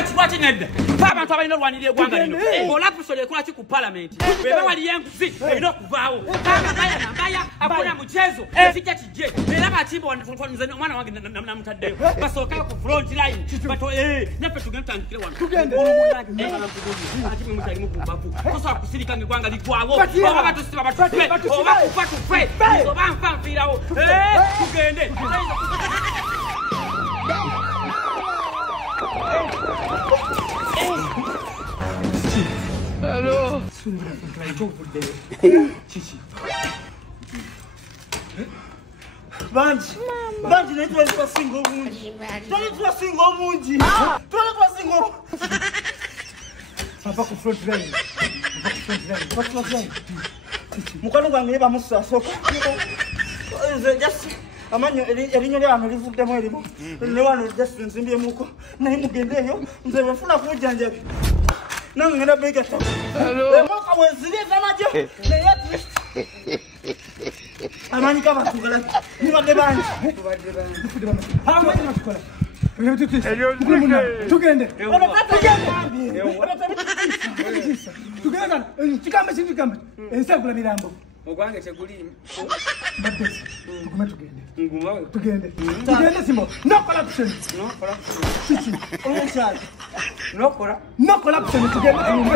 Lwaki nedda abantu abalina olwanirira eggwanga lino olapusola ekolaki ku palamenti bweba waliyo enguzi erina okuvaawo mbaya akola mujezo ekijja kijje era batimba omwana wange namutaddeyo basookayo ku front line naffe tugende tutandikire wanomumunangemukyalimu kumbavu tosobola kusirika ngaeggwanga ligwawo oba batusiba batufe oba kufa tufe oba nfa nfiirawo tugende Allô? Banji, naitwa Twasingo Munji. Twasingo Munji. Twasingo. Papa ku front line. Mukano gwange bamusa soko. Just amanyo erinyo lyano livuddemu erimu. Ne wano just nzimbye muko. Naye mugendeyo nze bafuna kujanjabi. Nange ngenda bega ta. Hello. Moka wezile zamaje. Ne yati. Amani kama tugala. Ni bade banji. Amani matukola. Tugende. Tugenda. Chikambe chikambe. Ensakula mirambo. Ogwange chekuli. Batesi. Tukuma tugende. Nguma. Tugende. Tugende Simbo. No corruption. No corruption. Chichi. Onshal. No corruption. No corruption. Tugende. Tugende.